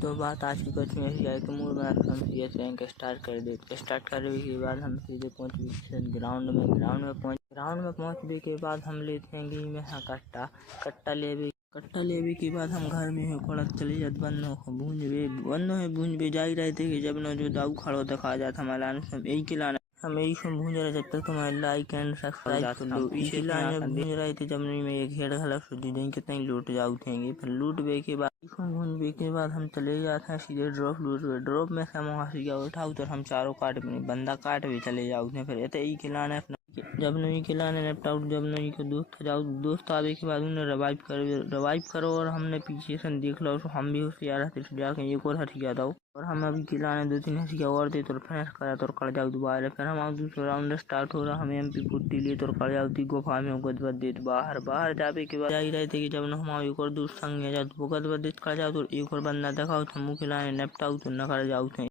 तो बात आज की कुछ में है कि मूड में हम CS रैंक स्टार्ट कर देते। स्टार्ट करने के बाद हम सीधे पहुँच गए ग्राउंड में। ग्राउंड में पहुँचने के बाद हम लेते हैं गेम में कट्टा लेवे के बाद हम घर में हो पड़ा चले जाते बंदों भूंज जाई रहे थे कि जब न जो दाऊ खड़ो दिखा जाता हमारा हम यही से भूंज रहे जब तक तुम्हारे लाइक एंड सब्सक्राइब कर लो। पीछे लाइन में भूंज रहे थे जब में एक हेड खलक सुधी दें कितने लूट जाऊ थे। फिर लूट बे के बाद भूंज के बाद हम चले जाते हैं सीधे ड्रॉप में से हम हंसिया उठाऊ तो हम चारों काट में बंदा काट भी चले जाऊ थे। फिर इतने ही खिलाने जब नहीं खिलाने लेफ्ट जब नहीं को दोस्त आवे के बाद उन्हें रिवाइव करो और हमने पीछे से देख लो तो हम भी होशियार रहते जाके एक और हथिया दो और हम अभी खिलाने 2-3 हथिया और दे तो फिनिश करा तो कर जाओ दोबारा। फिर हम दूसरा राउंड स्टार्ट हो रहा हमें MP40 लिए तो कर जाओ गुफा में गदबद बाहर जावे के बाद आई रहे थे कि जब हम एक और दोस्त संग जाओ तो गदबद कर जाओ तो एक और बंदा दिखाओ तो मुँह खिलाने लेफ्ट आउट तो न कर जाओ थे।